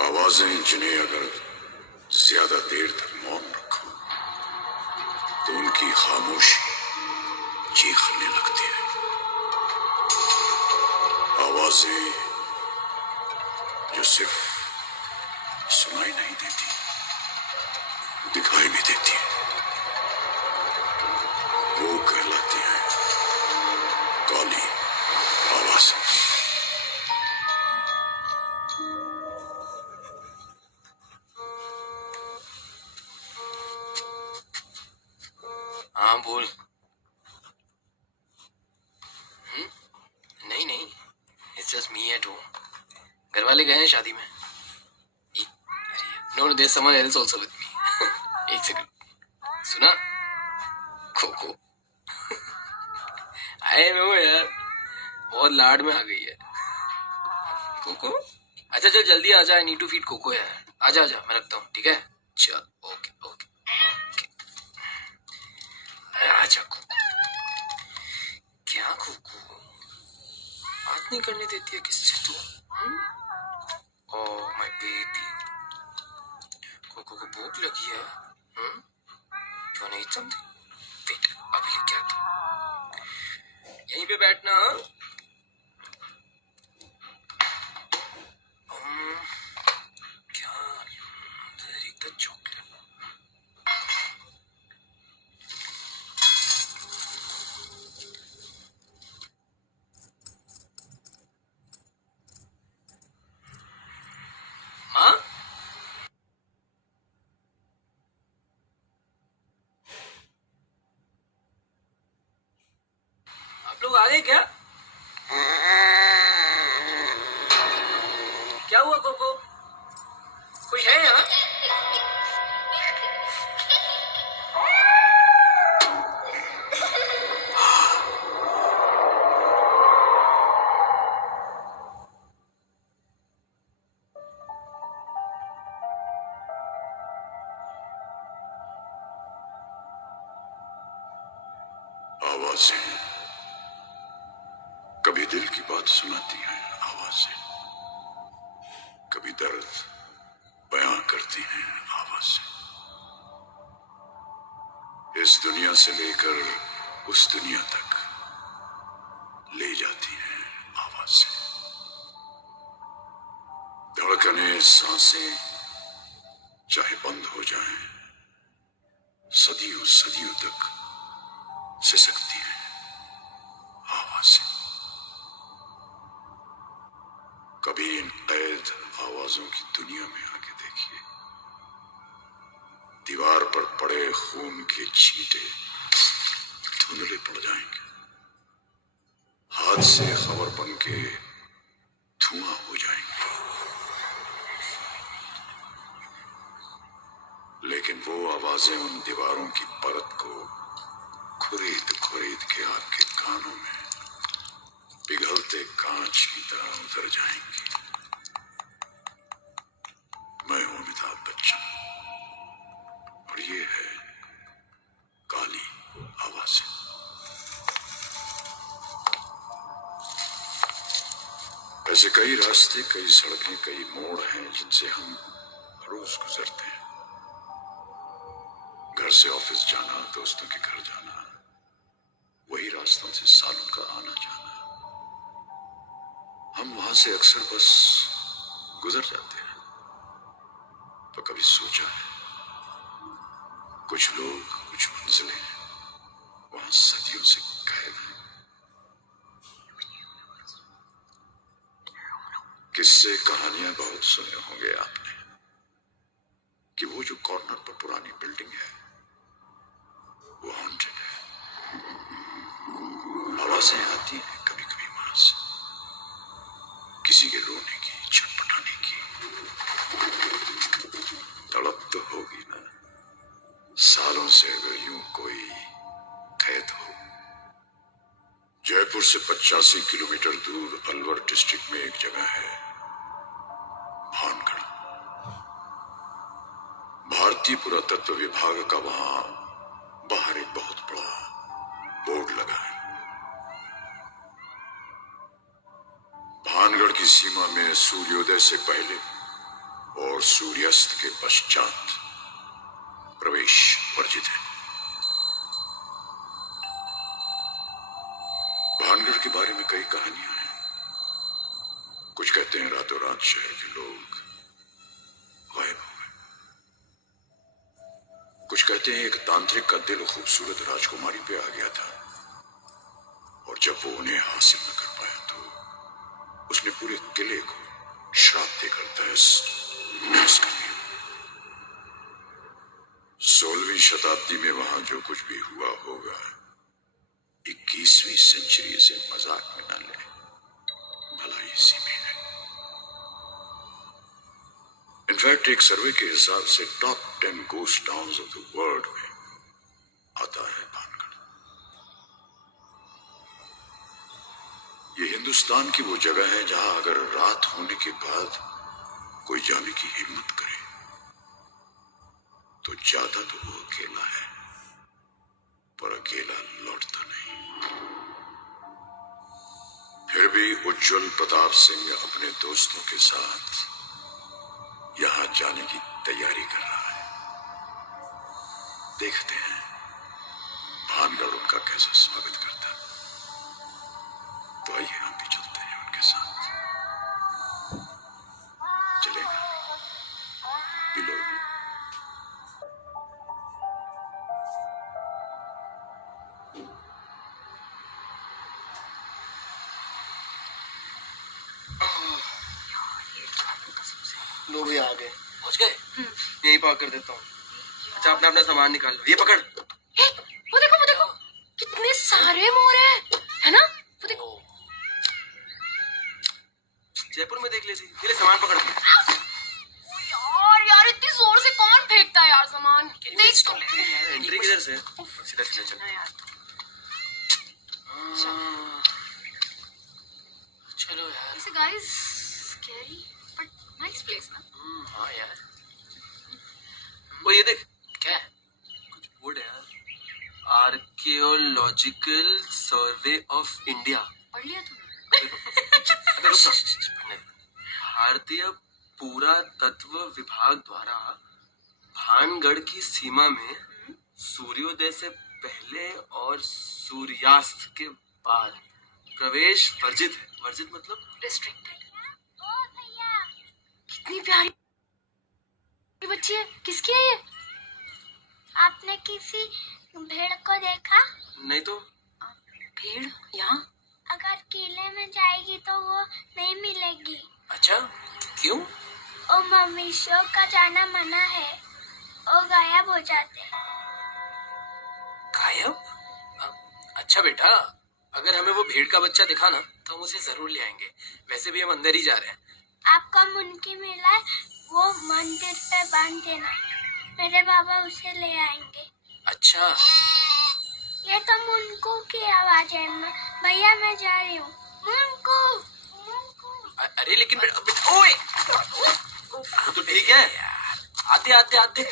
आवाजें जिन्हें अगर ज्यादा देर तक मौन रखो तो उनकी खामोशी चीखने लगती है। आवाजें जो सिर्फ सुनाई नहीं देती, दिखाई भी देती है, वो कहलाती है काली आवाजें। हाँ बोल। नहीं नहीं, it's just me at home. घर वाले गए हैं शादी में। No, there someone else also with me. एक सेकंड, सुना? खोखो। आई नो यार, बहुत लाड में आ गई है कोको। अच्छा चल जल्दी आ जा, I need to feed Coco यार। आजा आजा, मैं रखता हूँ, ठीक है? चल ओके ओके। आजा कोको। क्या कोको, बात नहीं करने देती है किससे तू? ओह माय बेबी, कोको को भूख लगी है। क्यों नहीं समझी? वेट, अभी लेके आता हूँ। यहीं पे बैठना। क्या एक चॉकलेट। माँ, आप लोग आ गए क्या? क्या हुआ कोको? कोई है यहाँ? आवाजें कभी दिल की बात सुनाती हैं, आवाजें कभी दर्द बयां करती हैं, आवाजें इस दुनिया से लेकर उस दुनिया तक ले जाती हैं, आवाजें धड़कनें, सांसें चाहे बंद हो जाएं, सदियों सदियों तक सिसकती हैं, आवाजें कभी इन कैद आवाजों की दुनिया में आके देखिए। दीवार पर पड़े खून के छींटे धुंधले पड़ जाएंगे, हाथ से खबर बन के धुआं हो जाएंगे, लेकिन वो आवाजें उन दीवारों की परत को खुरीद खुरीद के आपके कानों में पिघलते कांच की तरह उतर जाएंगी। मैं हूं अमिताभ बच्चन और ये है काली आवाजें। ऐसे कई रास्ते, कई सड़कें, कई मोड़ हैं जिनसे हम रोज गुजरते हैं। घर से ऑफिस जाना, दोस्तों के घर जाना, वही रास्तों से सालों का आना जाना। हम वहां से अक्सर बस गुजर जाते हैं। तो कभी सोचा है कुछ लोग, कुछ मंजिलें वहां सदियों से कैद हैं। किस्से, कहानियां बहुत सुने होंगे आपने कि वो जो कॉर्नर पर पुरानी बिल्डिंग है वो हॉन्टेड है। आवाजें आती हैं कभी कभी वहां से, किसी के रोने की, छटपटाने की। तड़प तो होगी ना, सालों से अगर यूं कोई कैद हो। जयपुर से 85 किलोमीटर दूर अलवर डिस्ट्रिक्ट में एक जगह है भानगढ़। भारतीय पुरातत्व विभाग का वहां बाहर एक बहुत बड़ा बोर्ड लगा है। भानगढ़ की सीमा में सूर्योदय से पहले और सूर्यास्त के पश्चात प्रवेश वर्जित है। भानगढ़ के बारे में कई कहानियां हैं। कुछ कहते हैं रातों रात शहर के लोग गायब हो गए। कुछ कहते हैं एक तांत्रिक का दिल खूबसूरत राजकुमारी पे आ गया था और जब वो उन्हें हासिल न कर पाया तो उसने पूरे किले को श्राप देकर तहस नहस कर दिया। 16वीं शताब्दी में वहां जो कुछ भी हुआ होगा 21वीं सेंचुरी से मजाक में न ले, भला इसी में है। इनफैक्ट एक सर्वे के हिसाब से top 10 ghost towns of the world में आता है भानगढ़। ये हिंदुस्तान की वो जगह है जहां अगर रात होने के बाद कोई जाने की हिम्मत करे तो जाता तो वो अकेला है, पर अकेला लौटता नहीं। फिर भी उज्जवल प्रताप सिंह अपने दोस्तों के साथ यहां जाने की तैयारी कर रहा है। देखते हैं भानगढ़ उनका कैसा स्वागत करता है। तो आइए हम भी चलते हैं उनके साथ। चलेगा बिलो। लो भी आ गए। पहुंच गए? यही पार्क कर देता हूँ। अच्छा अपना अपना सामान निकाल लो। ये पकड़। वो देखो कितने सारे मोर है ना? वो देखो। जयपुर में देख लेती। ये ले सामान पकड़। यार इतनी जोर से कौन फेंकता है यार सामान? देख तो ले। एंट्री किधर से? सीधा सीधा चल। चलो यार। It's a guys scary but nice place ना? हाँ यार। वो ये देख क्या है? कुछ बोर्ड है यार। Archaeological survey of India. पढ़ लिया तूने? अबे रुक ना। भारतीय पुरातत्व विभाग द्वारा भानगढ़ की सीमा में सूर्योदय से पहले और सूर्यास्त के बाद प्रवेश वर्जित है। वर्जित मतलब Restricted. कितनी प्यारी बच्ची है। किसकी है ये? आपने किसी भेड़ को देखा? नहीं तो। भेड़ यहाँ? अगर किले में जाएगी तो वो नहीं मिलेगी। अच्छा क्यों? ओ मवेशियों का जाना मना है, वो गायब हो जाते हैं। गायब? अच्छा बेटा, अगर हमें वो भेड़ का बच्चा दिखा ना तो हम उसे जरूर ले आएंगे। वैसे भी हम अंदर ही जा रहे हैं। आपका मुनकी मिला है, वो मंदिर पे बांध देना, मेरे बाबा उसे ले आएंगे। अच्छा ये तो मुनको की आवाज है। भैया मैं जा रही हूँ। मुनको मुनको। अरे लेकिन बेटा ओए वो तो ठीक है। आते आते आते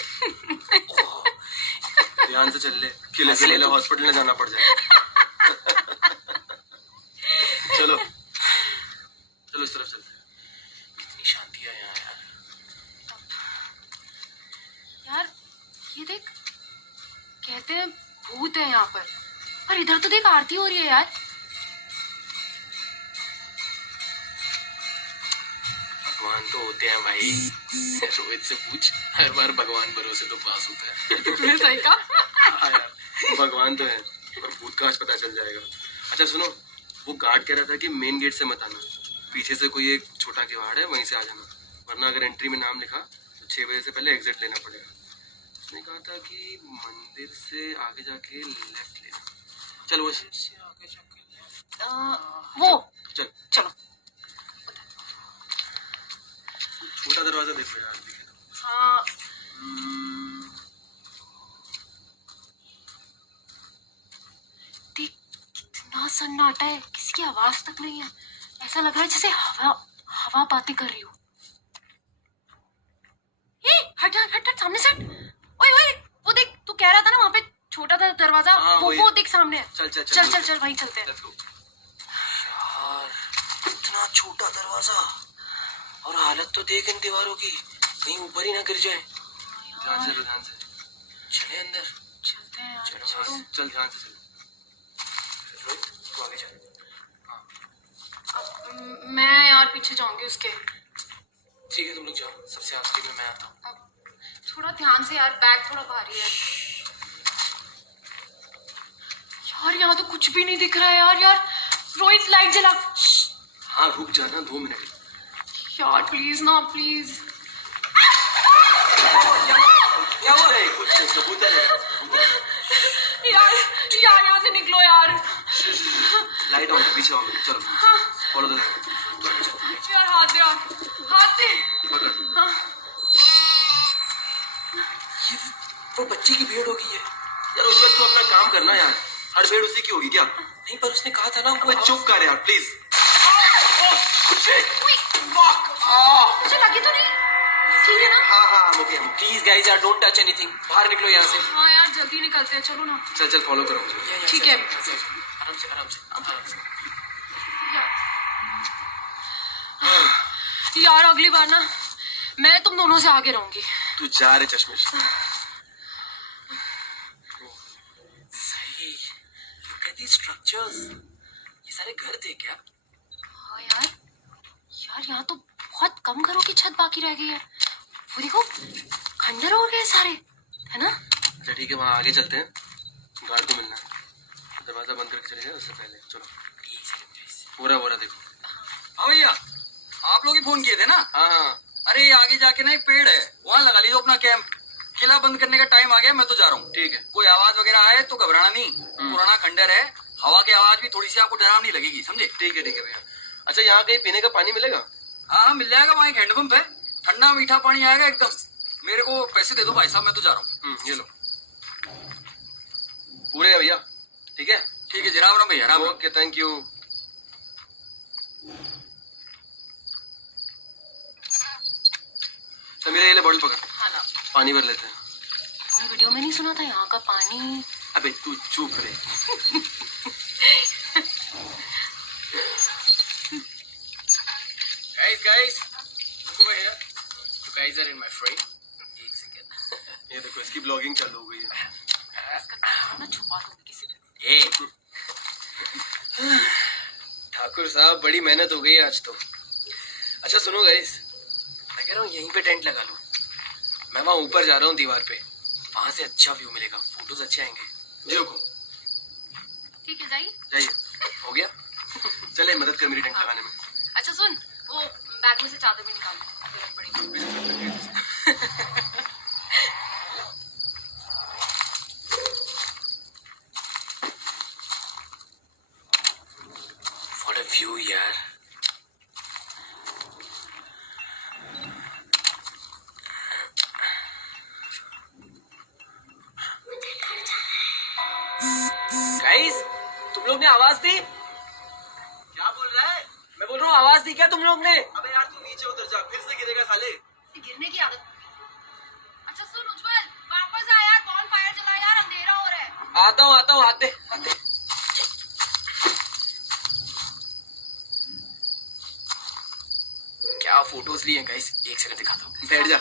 ध्यान से चल ले। किले से पहले हॉस्पिटल में जाना पड़ जाए। चलो चलो इस तरफ चलते हैं। इतनी शांति है यहाँ यार। यार ये देख, कहते हैं भूत है यहाँ पर इधर तो देख आरती हो रही है यार। भगवान तो होते हैं भाई। रोहित से पूछ, हर बार भगवान भरोसे तो पास होता है। तूने सही कहा। हाँ यार, भगवान तो है पर भूत का आज पता चल जाएगा। अच्छा सुनो, वो गार्ड कह रहा था कि मेन गेट से मत आना, पीछे से कोई एक छोटा किवाड़ है वहीं से आ जाना, वरना अगर एंट्री में नाम लिखा तो 6 बजे से पहले एग्जिट लेना पड़ेगा। उसने कहा था कि मंदिर से आगे जाके लेफ्ट लेना। चल वो वो चल चलो। छोटा दरवाजा देख लो यार। हाँ देख कितना सन्नाटा है, किसी की आवाज तक नहीं है। ऐसा लग रहा है जैसे हवा हवा बातें कर रही हो। हट हट हट हट, सामने से हट। ओए ओए वो देख, तू कह रहा था ना वहाँ पे छोटा सा दरवाजा, वो देख सामने है। चल चल चल चल चल वहीं चलते हैं। Let's go। यार इतना इतना छोटा दरवाजा, और हालत तो देख इन दीवारों की, कहीं ऊपर ही ना गिर जाए। ध्यान से लो, ध्यान से। चले अंदर। चलते हैं यार, चलो, चलो। चल ध्यान से चल। रोहित तू आगे चल। मैं यार पीछे जाऊंगी उसके। ठीक है तुम लोग जाओ, सबसे आखिरी में मैं आता हूँ। थोड़ा ध्यान से यार, बैग थोड़ा भारी है। यार यहाँ तो कुछ भी नहीं दिख रहा है यार। यार रोहित लाइट जला। हाँ रुक जाना 2 मिनट। यार प्लीज ना, प्लीज। क्या हुआ है? कुछ नहीं, कबूतर है। यार यार यहाँ से निकलो यार। लाइट ऑन, पीछे आओ, चलो फॉलो द यार हाथ दे, हाथ दे। पकड़। हाँ। वो बच्ची की भीड़ होगी ये। यार उस वक्त तो अपना काम करना यार, हर भीड़ उसी की होगी क्या? नहीं पर उसने कहा था ना अबे चुप कर यार प्लीज। मुझे लगी तो नहीं? ठीक है ना? हाँ हाँ ओके। प्लीज गाइस यार, डोंट टच एनीथिंग, बाहर निकलो यहाँ से। हाँ यार जल्दी निकलते हैं, चलो ना। चल चल फॉलो करो मुझे। यहाँ ठीक से, है। यहाँ से, आराम से आराम से आराम से। यार अगली बार ना मैं तुम दोनों से आगे रहूंगी। तू जा रे चश्मिश। सही। Look at these structures. ये सारे घर थे क्या? हाँ यार, यार यहाँ तो बहुत कम घरों की छत बाकी रह गई है। वो देखो खंडर हो गए सारे, है ना? अच्छा ठीक है, वहाँ आगे चलते हैं, गार्ड को मिलना है। दरवाजा बंद करके चले जाए उससे पहले। चलो बोरा देखो। हाँ भैया, आप लोग ही फोन किए थे ना? हाँ हाँ अरे ये आगे जाके ना एक पेड़ है, वहाँ लगा लीजिए अपना कैंप। किला बंद करने का टाइम आ गया, मैं तो जा रहा हूँ। ठीक है। कोई आवाज वगैरह आए तो घबराना नहीं। पुराना खंडर है, हवा की आवाज भी थोड़ी सी आपको डरावनी लगेगी, समझे? ठीक है भैया। अच्छा यहाँ कहीं पीने का पानी मिलेगा? हाँ हाँ मिल जाएगा, वहाँ एक हैंडपंप है, ठंडा मीठा पानी आएगा एकदम। मेरे को पैसे दे दो भाई साहब, मैं तो जा रहा हूँ। ये लो पूरे है भैया। ठीक है ठीक है जी, राम राम भैया, Ram Ram. Okay thank you. Sameera ये ले बॉटल पकड़, हाँ ना, पानी भर लेते हैं। तुमने वीडियो में नहीं सुना था यहाँ का पानी? अबे तू चुप रे। Guys, look over here. You guys are in my frame. एक सेकेंड। ये देखो इसकी ब्लॉगिंग चालू हो गई है। इसका कैमरा ना छुपा दूंगी किसी तरह। ए ठाकुर साहब, बड़ी मेहनत हो गई आज तो। अच्छा सुनो गाइस, मैं कह रहा हूँ यहीं पे टेंट लगा लो। मैं वहाँ ऊपर जा रहा हूँ दीवार पे, वहां से अच्छा व्यू मिलेगा, फोटोज अच्छे आएंगे। जी हुकुम। ठीक है जाइए। जाइए। हो गया? चले मदद कर मेरी टेंट लगाने में। अच्छा सुन, वो बैग में से चादर भी निकाल, जरूरत पड़ेगी। What a view यार। गाइस, तुम लोग ने आवाज दी? क्या बोल रहा है? मैं बोल रहा हूँ आवाज दी क्या तुम लोग ने? अबे यार तू नीचे उतर जा, फिर से गिरेगा साले। गिरने की आदत। अच्छा सुन उज्जवल, वापस आ यार, बॉनफायर जला यार, अंधेरा हो रहा है। आता हूँ आते। क्या फोटोज लिए गाइस, एक सेकंड दिखाता हूँ। बैठ जा।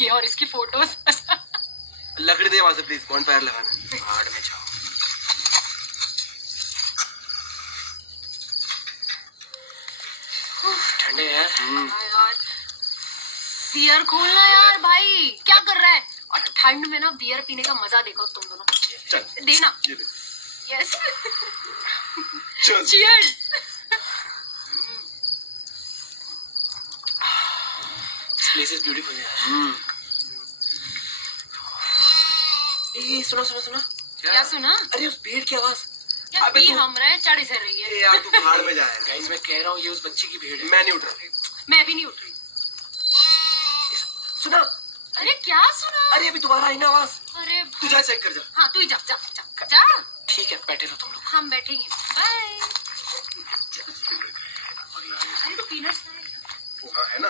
ये और इसकी फोटोज। लकड़ी दे वहां से प्लीज, बॉनफायर लगाना है। पहाड़ में जाओ। ठंडे यार। यार बियर खोलना यार भाई, क्या कर रहा है? और ठंड में ना बियर पीने का मजा देखो तुम दोनों। चल देना। ये दे। यस। चल। Cheers. This place is beautiful यार। ए सुनो। क्या सुना? अरे उस पेड़ की आवाज। यार अबे पी तू- हम रहे, चढ़ इधर रही है। ए यार तू पहाड़ में जा यार। गाइस मैं कह रहा हूँ ये उस बच्ची की भीड़ है। मैं नहीं उठ रहा। मैं भी नहीं उठ रही। सुना? अरे क्या सुना? अरे अभी दोबारा आई ना आवाज। अरे तू जा चेक कर जा। हाँ तू ही जा। ठीक है बैठे रहो तुम लोग। हम बैठेंगे। बाय। अरे तो पीनट्स वो हाँ है ना।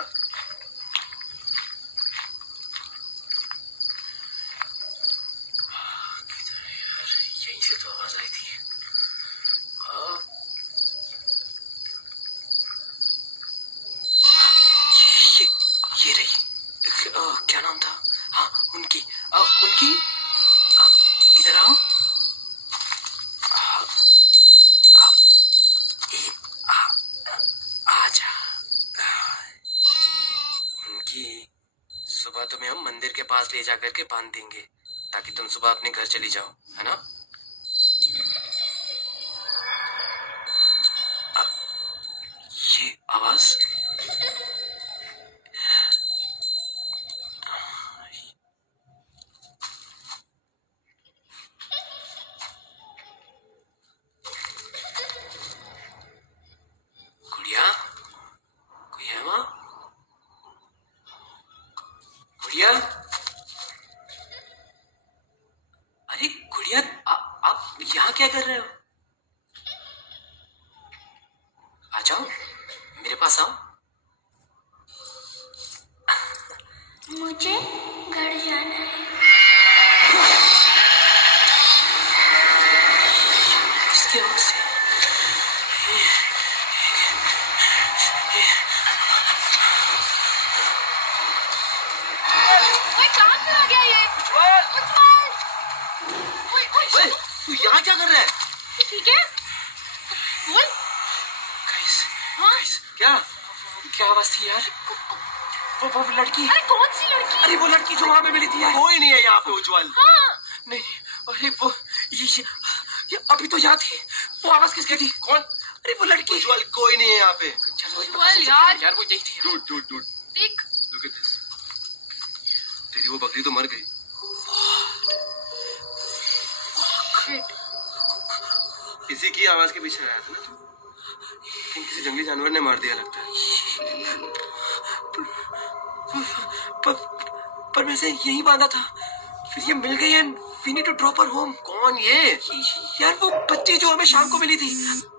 यहीं से तो आवाज आई थी। आजा। उनकी सुबह तुम्हें हम मंदिर के पास ले जा करके बांध देंगे ताकि तुम सुबह अपने घर चली जाओ, है ना? ये आवाज गुड़िया, कोई है वहां? गुड़िया, अरे गुड़िया, आप यहाँ क्या कर रहे हो? आ जाओ, मेरे पास आओ। मुझे घर जाना है। किसकी आवाज से? ओए कहाँ चला गया ये? उज्जवल! ओए ओए तू यहाँ क्या कर रहा है? ठीक है? बोल। गाइस, हाँ? क्या? क्या आवाज थी यार? वो लड़की। अरे कौन सी लड़की? अरे वो लड़की जो वहां पे मिली थी यार। कोई नहीं है यहाँ पे उज्जवल। हाँ। नहीं, अरे वो ये अभी तो यहाँ थी। वो आवाज किसकी थी? कौन? अरे वो लड़की। उज्जवल कोई नहीं है यहाँ पे। चलो उज्जवल यार। यार वो यही थी यार। डूड देख। Look at this. तेरी वो बकरी तो मर गई। इसी की आवाज के पीछे आया था ना तू? लेकिन किसी जंगली जानवर ने मार दिया लगता है। पर मैं इसे यही बांधा था, फिर ये मिल गई and we need to drop her home. कौन ये? यार वो बच्ची जो हमें शाम को मिली थी।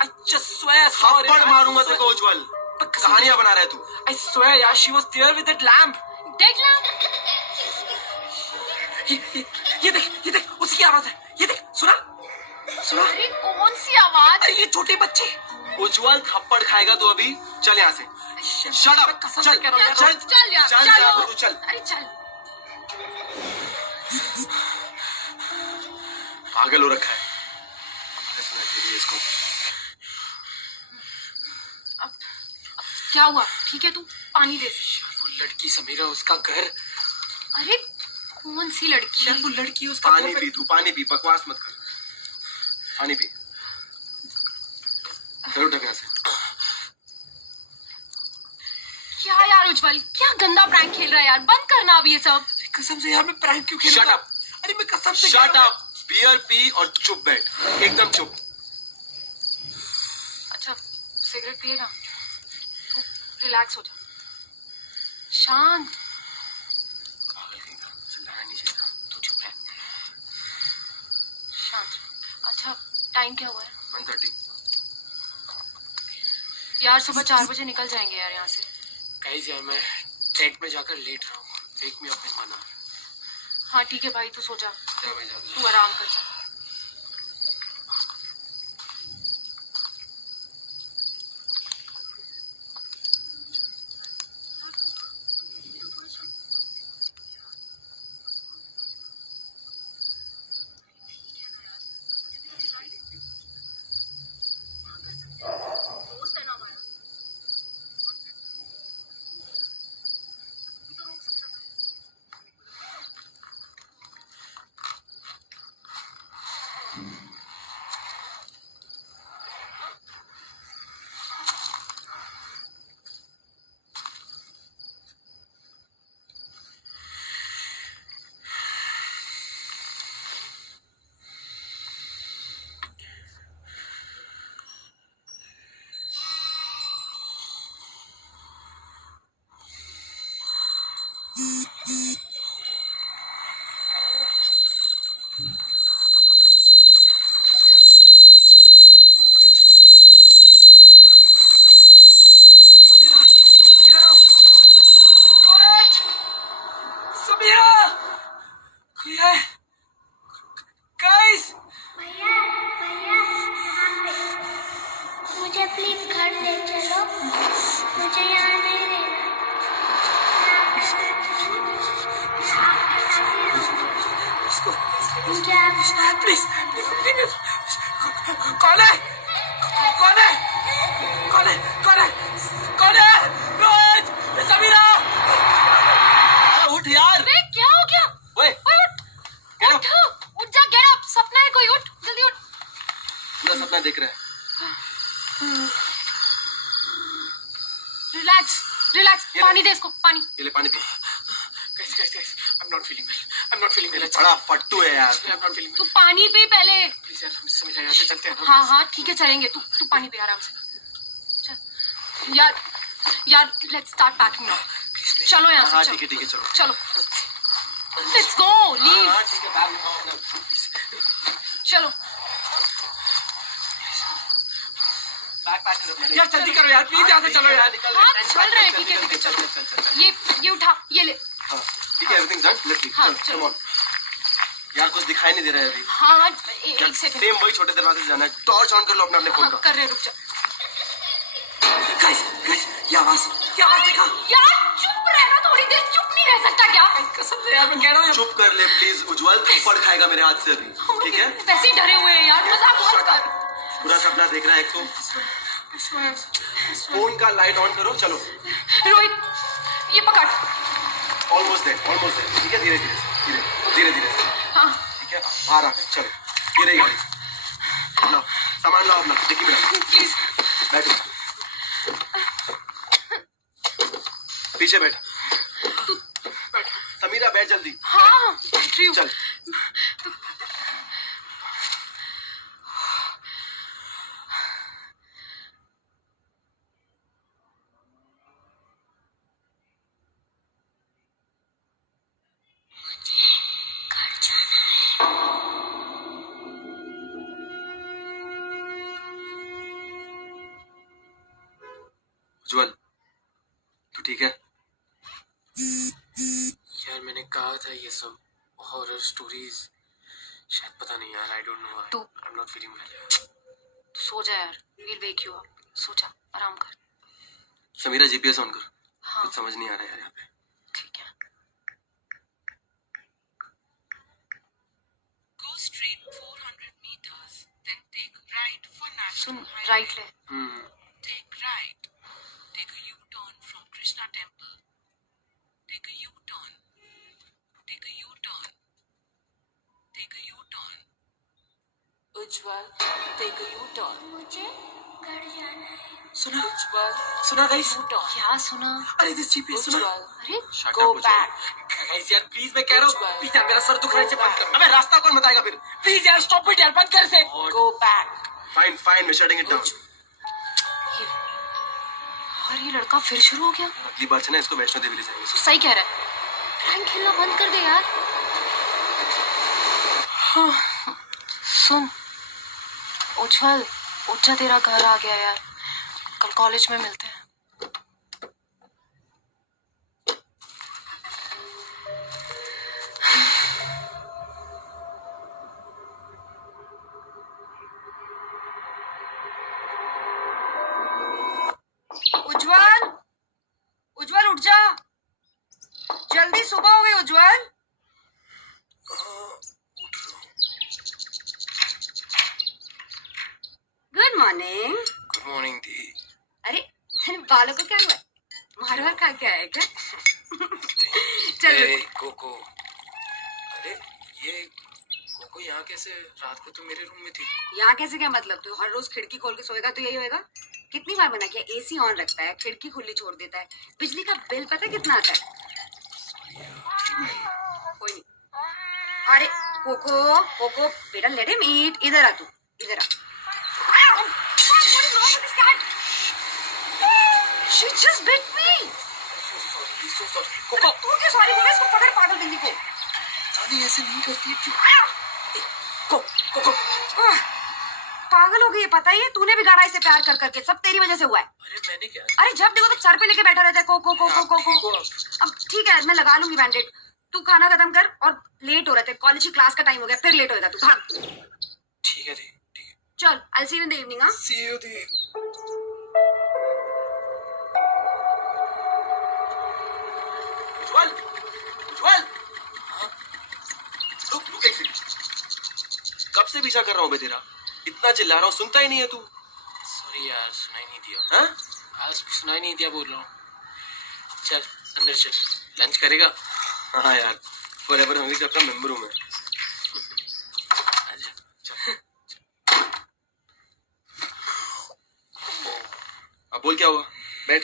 I just swear, sorry, थप्पड़ I मारूंगा swear- तेरे को उज्जवल। कहानियां बना रहा है तू। I swear यार, she was there with that lamp. देख ला। ये देख उसी की आवाज है। ये देख, सुना? अरे कौन सी आवाज? अरे ये छोटे बच्चे। उज्जवल थप्पड़ खाएगा तो अभी। चल यहाँ से। Shut up! कसम चल, से कह रहा हूँ यार। चल यार, चल, चलो। चल। अरे चल। पागल हो रखा है। मैंने सुना चाहिए इसको। अब क्या हुआ? ठीक है, तू पानी दे। वो लड़की समीरा, उसका घर। अरे कौन सी लड़की? यार वो लड़की, उसका पानी घर। पी तू, पानी पी, बकवास मत कर। पानी पी। चलो उठ यहाँ से। क्या यार उज्जवल, क्या गंदा प्रैंक खेल रहा है यार? बंद करना अब ये सब। कसम से यार, मैं प्रैंक क्यों खेल Shut रहा up! हूँ? अरे मैं कसम से शट अप। बियर पी और चुप बैठ, एकदम चुप। अच्छा, सिगरेट पिएगा? तू रिलैक्स हो जा, शांत। चिल्लाना नहीं चाहिए। तू चुप है। शांत। अच्छा, टाइम क्या हुआ है? 1:30। यार सुबह 4 बजे निकल जाएंगे यार यहाँ से। गाइस यार, मैं टेंट में जाकर लेट रहा हूँ। वेक मी अप इन माना। हाँ ठीक है भाई, तू सो जा, जा भाई जा। तू आराम कर जा। समीरा, किधर हो? रोहित! समीरा! कोई है? गाइस! भैया यहाँ पे मुझे प्लीज घर ले चलो। मुझे यहाँ नहीं रहना। मुझे आप प्लीज, कौन है? कौन है? कौन है? कौन है? कौन रिलैक्स रिलैक्स, पानी दे इसको, पानी। ये ले पानी P. guys, I'm not feeling well. I'm not feeling well. बड़ा फट्टू है यार। I'm not feeling तू well. पानी पी पहले। Please यार, हम समीरा यहाँ से चलते हैं ना। हाँ हाँ ठीक है, चलेंगे। तू पानी पी आराम से। चल यार, लेट्स स्टार्ट पैकिंग नाउ। चलो यहाँ हाँ से, ठीक है चलो। चलो लेट्स गो, लीव। हाँ ठीक है, बैग उठाओ अपना। चलो बैग पैक करो अपना। यार जल्दी करो यार, प्लीज यहाँ से चलो यार। हाँ चल रहे हैं, ठीक है चल। ये उठा, ये ले। हाँ ठीक है, एवरीथिंग डन, लेट्स हाँ, लीव। चलो। कम ऑन यार, कुछ दिखाई नहीं दे रहा है अभी। हाँ एक सेकंड। सेम वही छोटे दरवाजे से जाना है। टॉर्च ऑन कर लो अपने फोन हाँ का। कर रहे, रुक जा। Guys, ये आवाज देखा? यार चुप रहना थोड़ी देर, चुप नहीं रह सकता क्या? कसम से यार, मैं कह रहा हूँ चुप कर ले प्लीज उज्जवल, थप्पड़ खाएगा मेरे हाथ से अभी, हम लोग ठीक है? वैसे ही डरे हुए हैं यार, मजाक मत Shut कर। up। पूरा सपना देख रहा है एक तो। फोन का लाइट ऑन करो, चलो। रोहित ये पकड़। ऑलमोस्ट देयर, ठीक है? धीरे हाँ ठीक है, आ रहा है, चलो। ये रही गाड़ी, लो सामान लाओ अपना, डिक्की में रखो। प्लीज। बैठो, पीछे बैठ। समीरा बैठ जल्दी। हाँ बैठ रही हूँ। चल। उज्जवल, तू ठीक है? यार मैंने कहा था ये सब हॉरर स्टोरीज, शायद पता नहीं यार, आई डोंट नो व्हाई। तू- I am not feeling well. सो जा यार, वील वेक यू अप। सो जा, आराम कर। समीरा जीपीएस ऑन कर। हाँ कुछ समझ नहीं आ रहा है यार यहाँ पे। ठीक है। Go straight 400 meters, then take right for soon, National Highway. Right ले। Take right. Take a U-turn from Krishna Temple. Take a U-turn. Take a U-turn. Take a U-turn. Ujjwal, take a U-turn. मुझे घर जाना है। सुना guys? U-turn. क्या सुना? अरे this GPS सुना? Ujjwal, अरे Shut go up, उज्जवल। back. गाइस यार प्लीज, मैं कह रहा हूँ प्लीज यार, मेरा सर दुख रहा है, इसे बंद कर। अबे रास्ता कौन बताएगा फिर? प्लीज यार स्टॉप इट यार, बंद कर इसे। Go back. फाइन, मैं शटिंग इट डाउन। और ये लड़का फिर शुरू हो गया। अगली बार से ना इसको वैष्णो देवी ले जाएंगे। तू सही कह रहा है, प्रैंक खेलना बंद कर दे यार। हाँ, सुन उज्जवल, उठ जा, तेरा घर आ गया यार। कल कॉलेज में मिलते हैं। उज्जवल, उज्जवल उठ जा, जल्दी सुबह हो गई Ujjwal. Good morning. Good morning दी। अरे तेरे बालों को क्या हुआ? मारवा खा के आया क्या? चल ए, कोको, अरे ये कोको यहाँ कैसे? रात को तो मेरे रूम में थी। यहाँ कैसे, क्या मतलब? तू हर रोज खिड़की खोल के सोएगा तो यही होएगा? कितनी बार मना किया, एसी ऑन रखता है, खिड़की खुली छोड़ देता है, बिजली का बिल पता है कितना आता है? कोई नहीं। अरे कोको, कोको बेटा, लेट हिम ईट। इधर आ तू, इधर आ। She just bit me. Coco, तू क्यों सॉरी बोला? इसको पकड़, पागल बिल्ली को। दादी ऐसे नहीं करती है, क्यों? कोको, पागल हो गई है, पता ही है? तूने बिगाड़ा इसे प्यार कर करके, सब तेरी वजह से हुआ है। अरे मैंने क्या? अरे जब देखो तो सर पे लेके बैठा रहता है, को को को को को को। अब ठीक है, मैं लगा लूंगी बैंडेड। तू खाना खत्म कर, और लेट हो रहे थे, कॉलेज की क्लास का टाइम हो गया, फिर लेट होएगा तू। भाग ठीक है दी, ठीक है। चल, आई सी यू इन द इवनिंग। हाँ सी यू दी। उज्जवल, रुक एक सेकंड। कब से पीछा कर रहा हूँ मैं तेरा? इतना चिल्ला रहा हूँ, सुनता ही नहीं है तू। सॉरी यार, सुनाई नहीं दिया। हाँ? आज सुनाई नहीं दिया बोल रहा हूँ। चल अंदर चल, लंच करेगा? हाँ यार, फॉरएवर हंग्री क्लब का मेंबर हूँ मैं। आजा। अब बोल क्या हुआ? बैठ।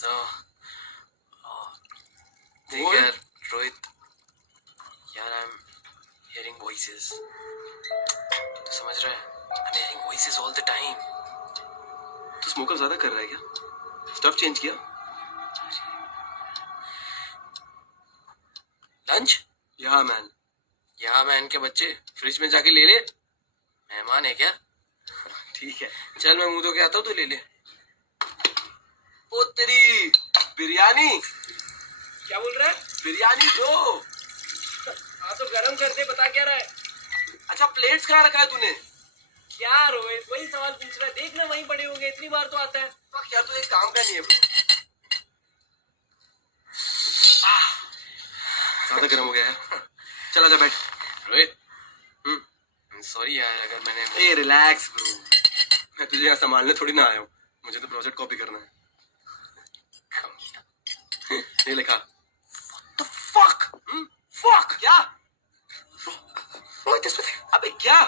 So, देख यार रोहित, यार आई एम hearing voices. तो समझ रहा है? I'm hearing voices all the time. तो स्मोकर ज्यादा कर रहा है क्या? स्टफ चेंज किया? लंच? यहाँ मैन। यहाँ मैन के बच्चे फ्रिज में जाके ले ले। मेहमान है क्या? ठीक है। चल मैं मुंह धो के आता हूँ, तू ले ले। ओ तेरी बिरयानी। क्या बोल रहा है? बिरयानी दो। हाँ तो गरम कर दे, बता क्या रहा है? अच्छा प्लेट्स कहाँ रखा है तूने? क्या रोहित, वही सवाल पूछ रहा है। देख ना वहीं पड़े होंगे, इतनी बार तो आता है। फक यार, तो एक काम का नहीं है bro। ज्यादा गर्म हो गया है। चल आजा बैठ। रोहित, सॉरी यार अगर मैंने ए रिलैक्स ब्रो, मैं तुझे यहाँ संभालने थोड़ी ना आया हूँ, मुझे तो प्रोजेक्ट कॉपी करना है। ये लिखा तो फक फक क्या? रोहित इसमें देख। अबे क्या?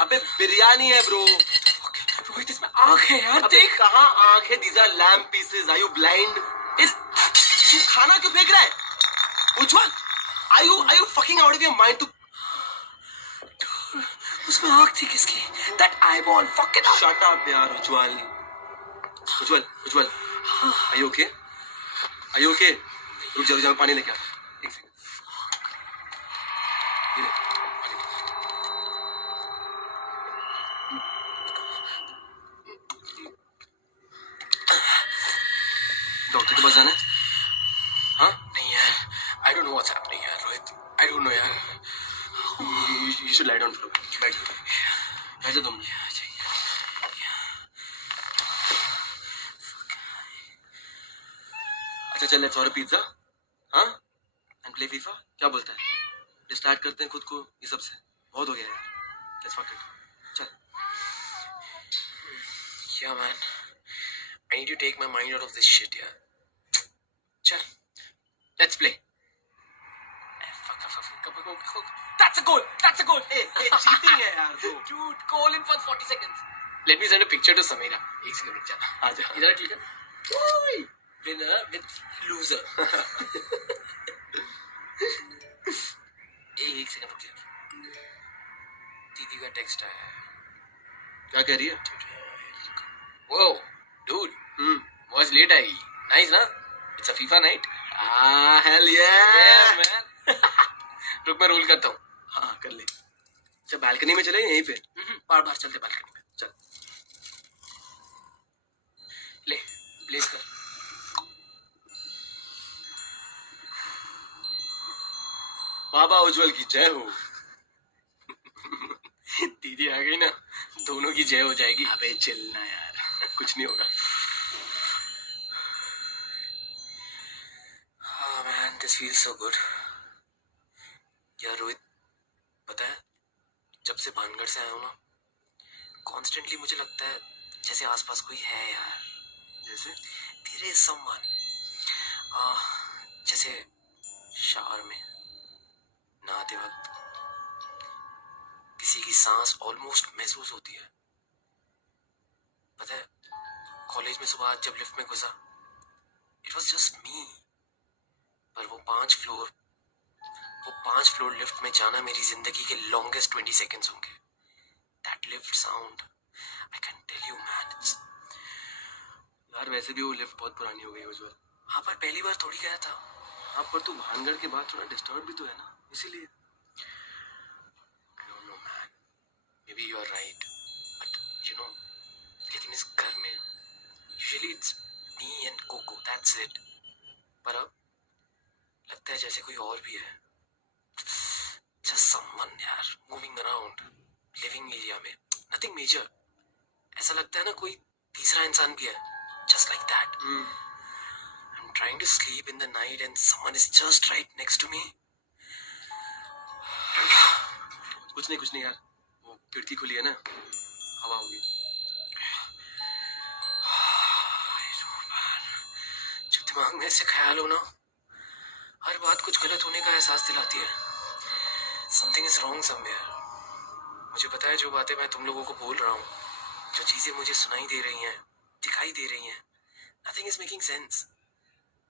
अबे बिरयानी है ब्रो। रोहित इसमें आँख है यार, अबे देख। कहाँ आंख है? These are lamp pieces. Are you blind? तू खाना क्यों फेंक रहा है? Ujjwal, are you fucking out of your mind? तू उसमें आँख थी किसकी? That eyeball, fuck it up. Shut up यार Ujjwal. Ujjwal Ujjwal, are you okay? Are you okay? रुक जा, मैं पानी लेके आता हूँ। एक सेकंड। ये ले, पानी ले। डॉक्टर के पास जाना है? हाँ? नहीं यार, I don't know what's happening यार रोहित। I don't know यार। You should lie down floor. बैठ जा। बैठ जा तुम। अच्छा चल लेट्स ऑर्डर पिज्जा। हाँ? And play FIFA. क्या बोलता है? डिस्ट्रैक्ट करते हैं खुद को ये सब से। बहुत हो गया यार। Let's fuck it. चल। Yeah man, I need to take my mind out of this shit यार। चल, let's play। Fuck, that's a goal, that's a goal। Cheating है यार वो। Dude, goal in for 40 seconds। Let me send a picture to Samira। एक second रुक जा। आजा। इधर क्लिक कर। Winner with loser। एक सेकंड रुक जा। दीदी का टेक्स्ट आया है। क्या कह रही है? Whoa, dude, was late आएगी। Nice ना? It's a FIFA night। Hello Yeah, man। रुक मैं रोल करता हूँ। हाँ कर ले। अच्छा बालकनी में चले यहीं पे? बार बार चलते बालकनी में। चल। ले, प्लेस कर। बाबा उज्जवल की जय हो। दीदी आ गई ना, दोनों की जय हो जाएगी। अबे चिल्ला यार, कुछ नहीं होगा। हाँ man, this feels so good. यार रोहित, पता है जब से भानगढ़ से आया हूँ ना, कॉन्स्टेंटली मुझे लगता है जैसे आसपास कोई है यार। जैसे? तेरे समवन, जैसे शावर में नहाते वक्त किसी की सांस ऑलमोस्ट महसूस होती है। पता है कॉलेज में सुबह जब लिफ्ट में घुसा, इट वॉज जस्ट मी, पर वो 5 फ्लोर लिफ्ट में जाना मेरी जिंदगी के लॉन्गेस्ट 20 सेकेंड्स होंगे। That lift sound, I can tell you man. यार वैसे भी वो लिफ्ट बहुत पुरानी हो गई उज्जवल। हाँ पर पहली बार थोड़ी गया था। हाँ पर तू भानगढ़ के बाद थोड़ा डिस्टर्ब भी तो है ना, इसीलिए। I don't know man, maybe you are right, but you know, लेकिन इस घर में usually it's me and Coco, that's it। पर अब लगता है जैसे कोई और भी है। Just someone यार, moving around, living area में, nothing major। ऐसा लगता है ना कोई तीसरा इंसान भी है, just like that। I'm trying to sleep in the night and someone is just right next to me। कुछ नहीं यार, वो खिड़की खुली है ना, हवा होगी। जब दिमाग में ऐसे ख्याल हो ना, हर बात कुछ गलत होने का एहसास दिलाती है। Something is wrong somewhere। मुझे पता है जो बातें मैं तुम लोगों को बोल रहा हूँ, जो चीजें मुझे सुनाई दे रही हैं, दिखाई दे रही हैं, नथिंग इज मेकिंग सेंस.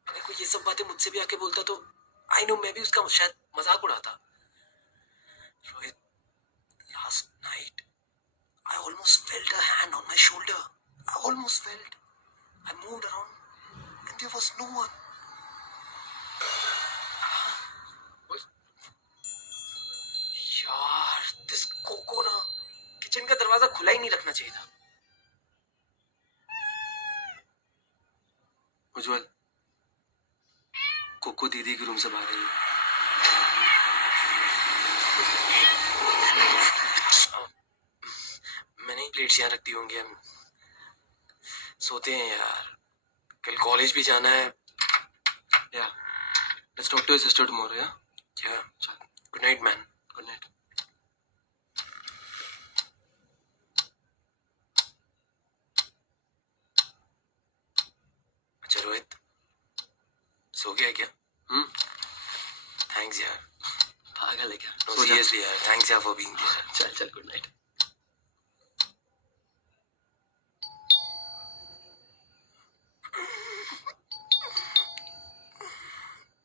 अगर कोई ये सब बातें मुझसे भी आके बोलता तो आई नो मैं भी उसका शायद मजाक उड़ाता. Rohit, last night I almost felt a hand on my shoulder. I almost felt. I moved around and there was no one. यार, this कोको ना किचन का दरवाजा खुला ही नहीं रखना चाहिए था. उज्जवल, कोको दीदी के रूम से बाहर आई है. मैंने ही प्लेट्स यहाँ रख दी होंगी. हम सोते हैं यार, कल कॉलेज भी जाना है. या let's talk to your sister tomorrow. या क्या? Good night man. Good night. अच्छा रोहित, सो गया क्या? हम्म. थैंक्स यार. पागल है क्या? नो सो जा. सीरियसली यार, थैंक्स यार फॉर बीइंग देयर. चल चल, गुड नाइट.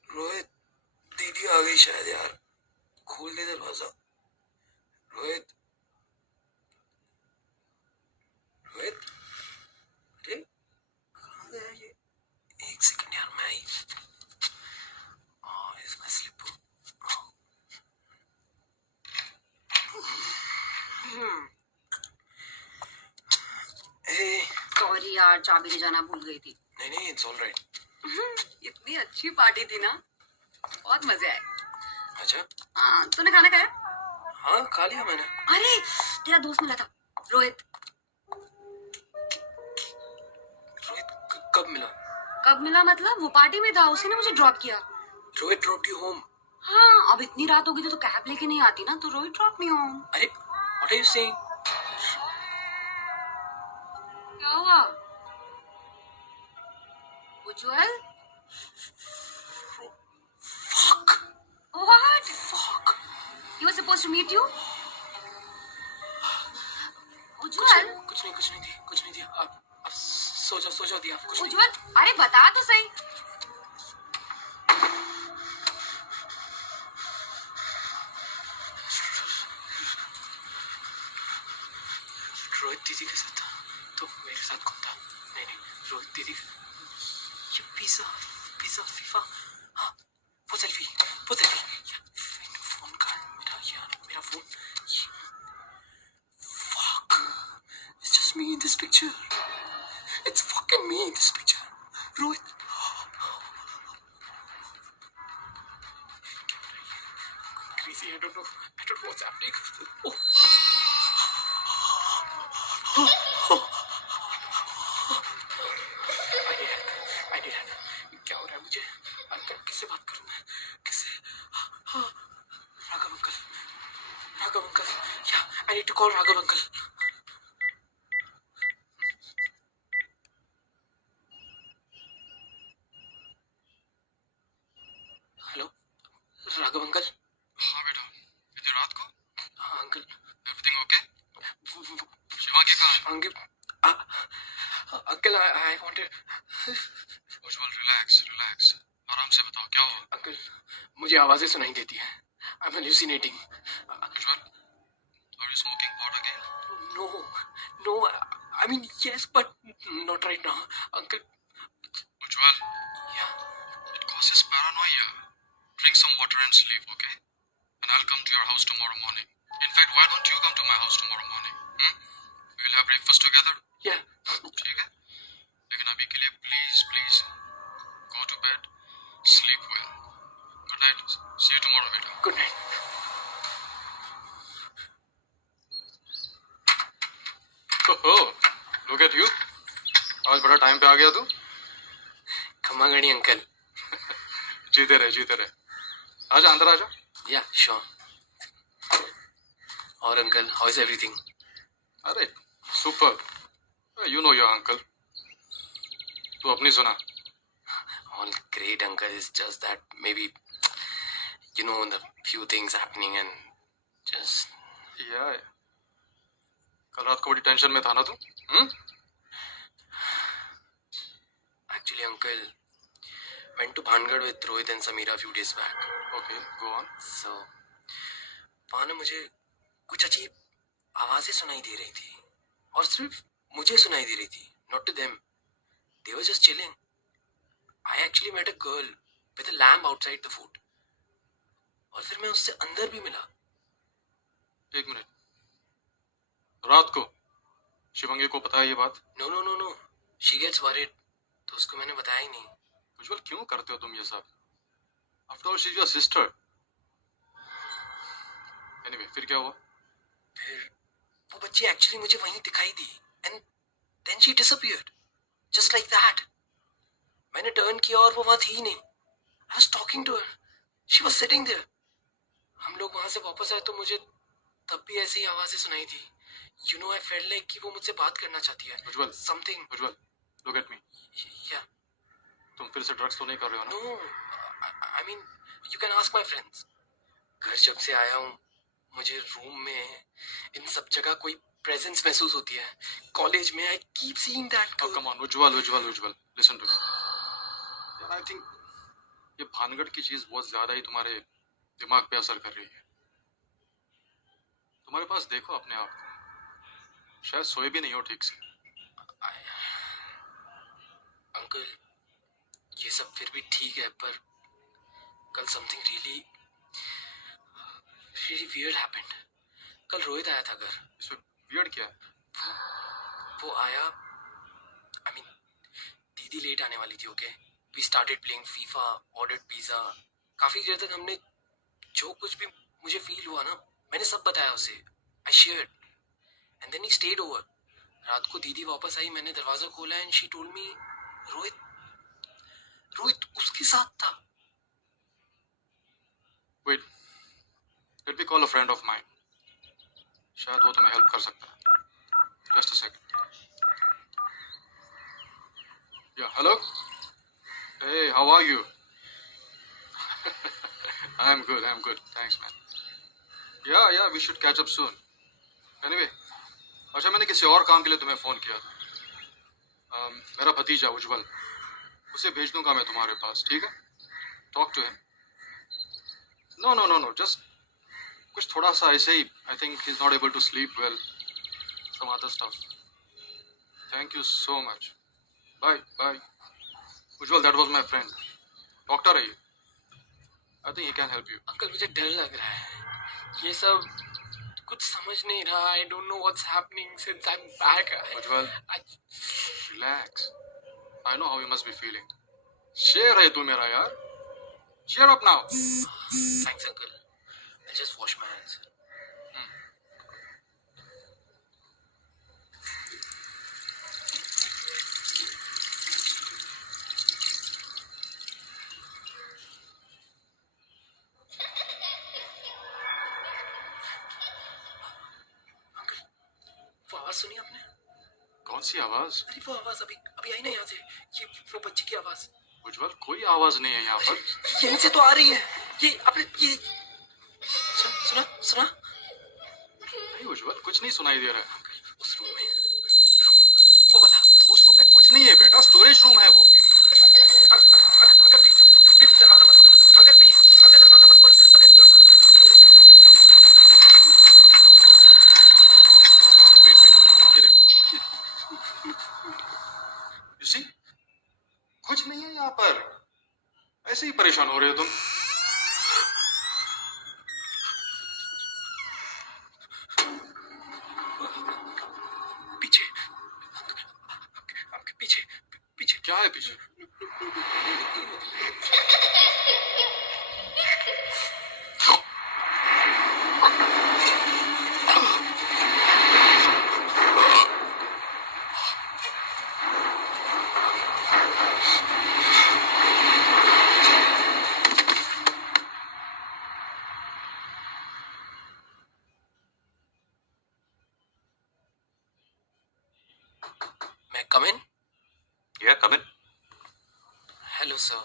रोहित, दीदी आ गई शायद यार. खोल दे दरवाजा. रोहित, रोहित, अरे कहाँ गया ये? एक सेकंड यार, मैं आई. Is my slipper. ए, सॉरी यार, चाबी ले जाना भूल गई थी. नहीं नहीं, इट्स ऑल राइट. इतनी अच्छी पार्टी थी ना, बहुत मजे आए. अच्छा, हाँ, तूने खाना खाया? हाँ खा लिया मैंने. अरे, तेरा दोस्त मिला था, रोहित. रोहित कब मिला? कब मिला मतलब? वो पार्टी में था, उसने मुझे ड्रॉप किया. Rohit drop you home? हाँ, अब इतनी रात हो गई तो कैब लेके नहीं आती ना, तो रोहित ड्रॉप मी होम. अरे व्हाट आर यू सेइंग? क्या हुआ? उज्जवल? Fuck. What? Fuck. He was supposed to meet you? उज्जवल? कुछ नहीं दिया. अब सो जाओ दिया. कुछ नहीं. उज्जवल, अरे बता तो सही. रोहित दीदी के साथ था तो मेरे साथ कौन था? नहीं, रोहित दीदी. ये पिज्जा फीफा. हाँ, वो सेल्फी. फोन का मेरा phone. Fuck. It's just me in this picture. It's fucking me in this picture. Rohit. Crazy. I don't know what's happening. Oh. I did it. क्या हो रहा है मुझे? अंकल किससे बात करूं मैं? किससे? Raghav uncle. Yeah, I need to call Raghav uncle. Hello, Raghav uncle. हाँ बेटा, इतनी रात को? हाँ अंकल. Everything okay? शिवांगी कहाँ है? Uncle I wanted. Ujjwal relax. आराम से बताओ क्या हुआ? अंकल, मुझे आवाजें सुनाई देती हैं. I'm hallucinating. Ujjwal, are you smoking pot again? No. I mean yes, but not right now, uncle. Ujjwal, Yeah. it causes paranoia. Drink some water and sleep, okay? And I'll come to your house tomorrow morning. In fact, why don't you come to my house tomorrow morning? We'll have breakfast together. Yeah. ठीक है? लेकिन अभी के लिए please go to bed, sleep well. Good night. See you tomorrow, beta. Good night. Oh, look at you. आज बड़ा time पे आ गया तू. खमागणी अंकल. जीते रहे. आजा अंदर आजा. Yeah, sure. और अंकल, how is everything? अरे super. You know your uncle. तू अपनी सुना. All great, uncle. It's just that maybe, the few things happening and just. Yeah. कल रात को बड़ी टेंशन में था ना तू? Actually, uncle, went to Bhangar with Rohit and Samira a few days back. Okay, go on. So, वहाँ ना मुझे कुछ अजीब आवाजें सुनाई दे रही थी और सिर्फ मुझे सुनाई दे रही थी. Not to them. They were just chilling. I actually met a girl with a lamp outside the fort. और फिर मैं उससे अंदर भी मिला. एक मिनट. रात को शिवंगी को पता है ये बात? No, no, no, no. She gets worried. तो उसको मैंने बताया ही नहीं. उज्जवल, क्यों करते हो तुम ये सब? After all she is your sister. Anyway, फिर क्या हुआ? फिर वो बच्ची एक्चुअली मुझे वहीं दिखाई दी and then she disappeared just like that. मैंने टर्न किया और वो वहां थी ही नहीं. I was talking to her. She was sitting there. हम लोग वहां से वापस आए तो मुझे तब भी ऐसी ही आवाजें सुनाई थी. You know, I felt like कि वो मुझसे बात करना चाहती है. Ujjwal, something. Ujjwal, look at me. या तुम फिर से ड्रग्स तो नहीं कर रहे हो ना? No, I mean you can ask my friends. घर जब से आया हूँ मुझे रूम में इन सब जगह कोई प्रेजेंस महसूस होती है. कॉलेज में I keep seeing that. Oh, come on, Ujjwal, Ujjwal, Ujjwal, listen to me. यार, I think ये भानगढ़ की चीज बहुत ज्यादा ही तुम्हारे दिमाग पे असर कर रही है. तुम्हारे पास देखो अपने आप को. शायद सोए भी नहीं हो ठीक से. अंकल, ये सब फिर भी ठीक है पर कल समथिंग रियली वियर्ड हैपेंड. कल रोहित आया था घर. इसमें वियर्ड क्या है? वो आया, आई मीन दीदी लेट आने वाली थी. Okay, we started playing FIFA, ordered pizza. काफी देर तक हमने जो कुछ भी मुझे फील हुआ ना मैंने सब बताया उसे. I shared and then he stayed over. रात को दीदी वापस आई. मैंने दरवाजा खोला and she told me Rohit उसके साथ था. Wait, let me call a friend of mine. शायद वो तुम्हें हेल्प कर सकता है. Just a second. Yeah, hello? Hey, how are you? I'm good. Thanks, man. Yeah, we should catch up soon. Anyway, अच्छा, मैंने किसी और काम के लिए तुम्हें फोन किया था. मेरा भतीजा उज्जवल, उसे भेज दूंगा मैं तुम्हारे पास, ठीक है? Talk to him. No, just कुछ थोड़ा सा ऐसे ही. I think he's not able to sleep well. Some other stuff. Thank you so much. Bye. Ujjwal, that was my friend. Doctor है ये. I think he can help you. Uncle, मुझे डर लग रहा है. ये सब कुछ समझ नहीं रहा. I don't know what's happening since I am back. Ujjwal, relax. I know how you must be feeling. शेर है तू मेरा यार. Cheer up now. Thanks uncle. I just wash my hands. वो आवाज सुनी आपने? कौन सी आवाज? अरे वो आवाज अभी आई ना यहाँ से. ये वो बच्ची की आवाज. उज्जवल, कोई आवाज नहीं है यहाँ पर. यहीं से तो आ रही है. ये आपने ये सुना? नहीं उज्जवल, कुछ नहीं सुनाई दे रहा है. उस रूम में वो वाला. उस रूम में कुछ नहीं है बेटा. स्टोरेज रूम है वो. अंकल प्लीज दरवाजा मत खोल. अंकल प्लीज, अंकल दरवाजा मत खोल. Wait. You see? कुछ नहीं है यहाँ पर. ऐसे ही परेशान हो रहे हो तुम. पीछे पीछे क्या है पीछे? मैं come in. Yeah, come in. Hello sir,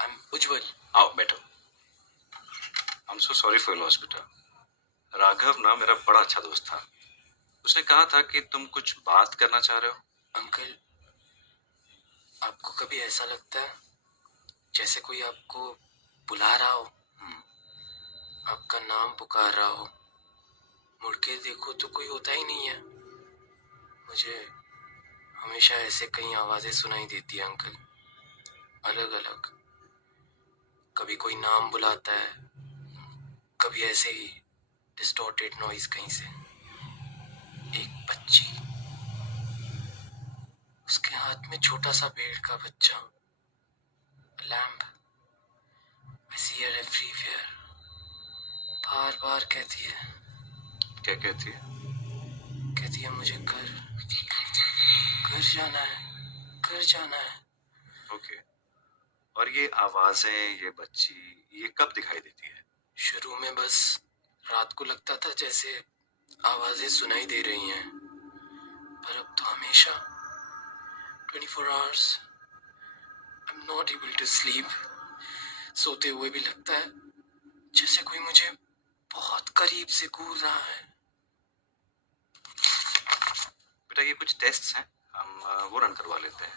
I am Ujjwal. आओ बैठो. I'm so sorry for your loss, बेटा. राघव ना मेरा बड़ा अच्छा दोस्त था. उसने कहा था कि तुम कुछ बात करना चाह रहे हो. अंकल, आपको कभी कभी ऐसा लगता है जैसे कोई आपको बुला रहा हो, आपका नाम पुकार रहा हो, मुड़ के देखो तो कोई होता ही नहीं है। मुझे हमेशा ऐसे कई आवाजें सुनाई देती है अंकल, अलग अलग। कभी कोई नाम बुलाता है, कभी ऐसे ही डिस्टॉर्टेड नॉइज कहीं से। एक बच्ची, उसके हाथ में छोटा सा भेड़ का बच्चा, लैम्ब। आई सी हर एवरीवेयर। बार बार कहती है, क्या कहती है? कहती है मुझे घर जाना है, घर जाना है। ओके। और ये आवाजें, ये बच्ची, ये कब दिखाई देती है? शुरू में बस रात को लगता था जैसे आवाजें सुनाई दे रही हैं, पर अब तो हमेशा 24 hours. I am not able to sleep. सोते हुए भी लगता है जैसे कोई मुझे बहुत करीब से घूर रहा है। बेटा ये कुछ टेस्ट्स हैं, हम वो रन करवा लेते हैं।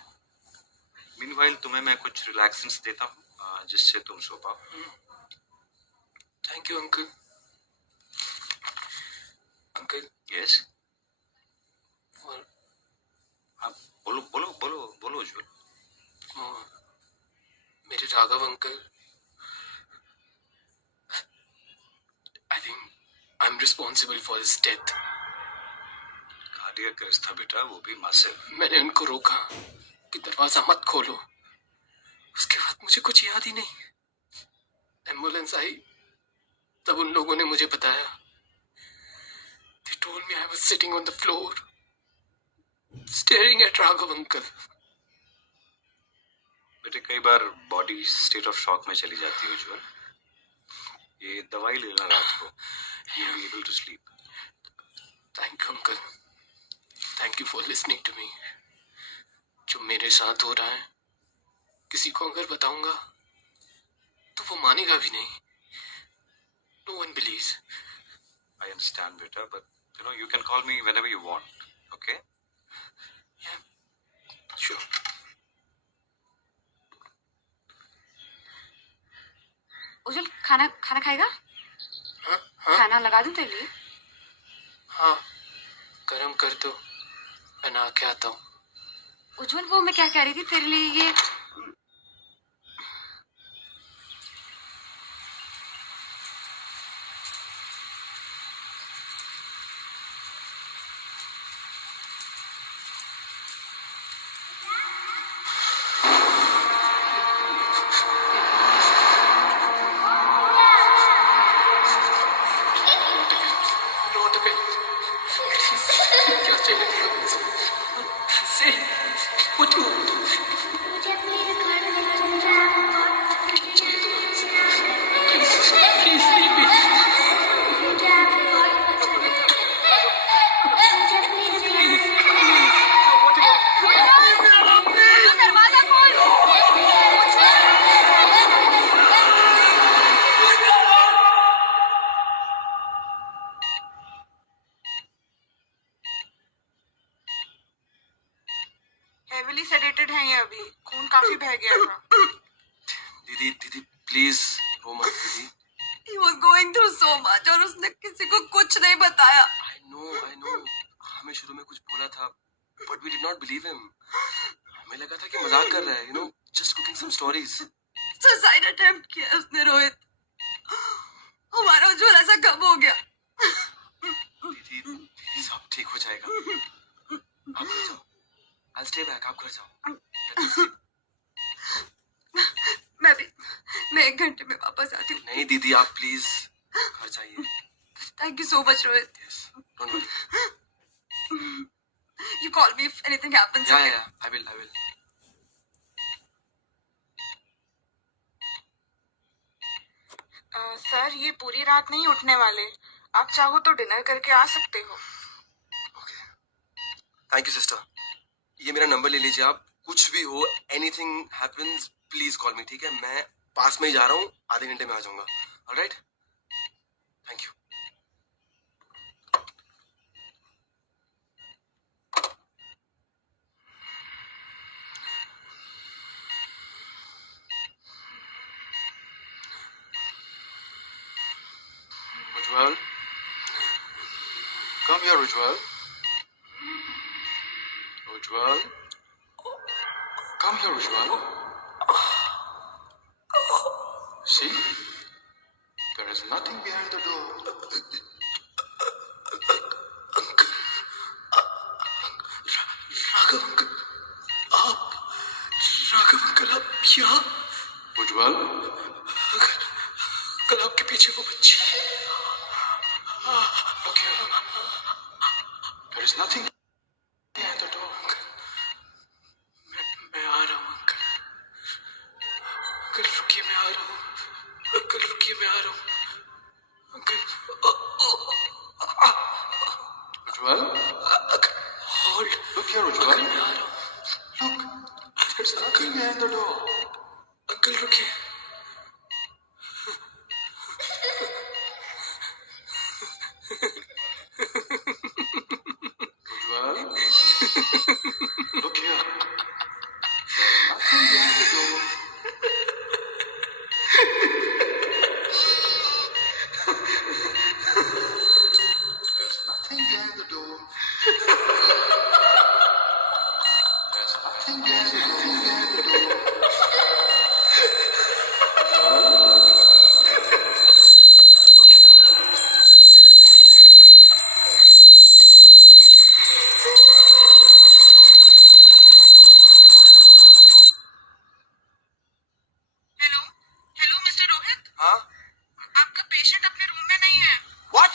मीनवाइल तुम्हें मैं कुछ रिलैक्सेंट्स देता हूँ जिससे तुम सो पाओ। Thank you uncle. Uncle, yes. और हाँ, बोलो बोलो बोलो बोलो उज्जवल। वो मेरे Raghav uncle, I think I am responsible for his death. Cardiac arrest था बेटा, वो भी मासिव। मैंने उनको रोका कि दरवाजा मत खोलो। उसके बाद मुझे कुछ याद ही नहीं। एम्बुलेंस आई तब उन लोगों ने मुझे बताया। They told me I was sitting on the floor, staring at Raghav uncle. बेटे कई बार बॉडी स्टेट ऑफ शॉक में चली जाती है उज्जवल। ये दवाई लेना रात को, you'll be able to sleep. Thank you uncle. Thank you for listening to me. जो मेरे साथ हो रहा है किसी को अगर बताऊंगा तो वो मानेगा भी नहीं। No one believes. I understand बेटा, but you know you can call me whenever you want, okay? Yeah, sure. उज्जवल खाना खाना खाएगा? हाँ हाँ खाना लगा दूं तेरे लिए? हाँ, गरम कर दो, मैं नहा के आता हूँ। उज्जवल वो मैं क्या कह रही थी तेरे लिए, ये Not again. Please, क्या चाहिए तुमसे? Say what you want. मुझे अपने घर ले चल जा। Please leave me. मुझे अपने दरवाजा खोल। हेविली सेडेटेड है ये, अभी खून काफी बह गया था। दीदी दीदी प्लीज रो मत दीदी। He was going through so much और उसने किसी को कुछ नहीं बताया। आई नो हमें शुरू में कुछ बोला था but we did not believe him. हमें लगा था कि मजाक कर रहा है, you know, just cooking some stories. Suicide attempt किया उसने रोहित। हमारा उज्जवल ऐसा कब हो गया? दीदी दीदी सब ठीक हो जाएगा, आप घर जाओ। I'll stay back, आप घर जाओ। Let us sleep. मैं 1 घंटे में वापस आती हूँ। नहीं दीदी आप प्लीज घर जाइए। Thank you so much Rohit. Yes don't worry. You call me if anything happens. या okay? या आई विल सर ये पूरी रात नहीं उठने वाले, आप चाहो तो डिनर करके आ सकते हो। Thank you sister. ये मेरा नंबर ले लीजिए आप, कुछ भी हो, एनीथिंग हैपेंस प्लीज कॉल मी, ठीक है? मैं पास में ही जा रहा हूँ, आधे घंटे में आ जाऊंगा। Alright, thank you. Come here, Ujjwal. Ujjwal. Come here, Ujjwal. See? There is nothing behind the door. Raghav uncle, Raghav uncle, आप यहाँ? Ujjwal. कल आपके पीछे वो बच्ची। Look here. There is nothing behind the door. मैं आ रहा हूँ अंकल। अंकल रुकिए, मैं आ रहा हूँ। अंकल रुकिए, मैं आ रहा हूँ। Uncle, Ujjwal. Hold. Look here, uncle Ujjwal. मैं आ रहा हूँ। Look. There is nothing behind the door. Uncle रुकिए। Ujjwal. Look here. There is nothing behind the door. There's nothing behind the door. There's nothing behind the door. Look here. Hello hello mister Rohit, हाँ, आपका patient अपने room में नहीं है। What?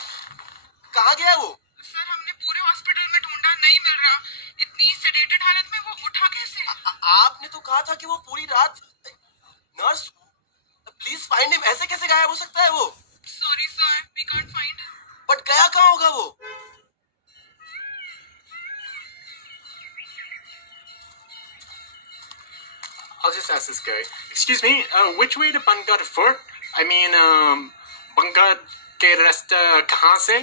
कहाँ गया है वो? सर हमने पूरे हॉस्पिटल में ढूंढा, नहीं मिल रहा। इतनी सेडेटेड हालत में वो उठा कैसे? आपने तो कहा था कि वो पूरी रात नर्स। Please find him. ऐसे कैसे गायब हो सकता है वो? Sorry sir, we can't find him. But गया कहाँ होगा वो? I'll just ask this guy. Excuse me, which way to Bangad Fort? I mean, Bangad के रास्ता कहाँ से?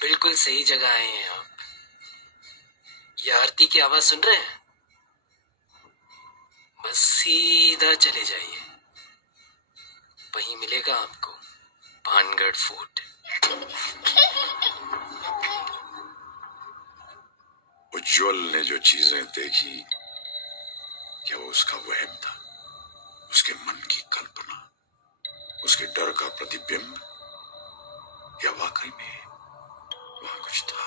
बिल्कुल सही जगह आए हैं आप। ये आरती की आवाज सुन रहे हैं? बस सीधा चले जाइए, वहीं मिलेगा आपको पानगढ़ फोर्ट। उज्जवल ने जो चीजें देखी, क्या वो उसका वहम था? उसके मन की कल्पना, उसके डर का प्रतिबिंब, या वाकई में वहां कुछ था?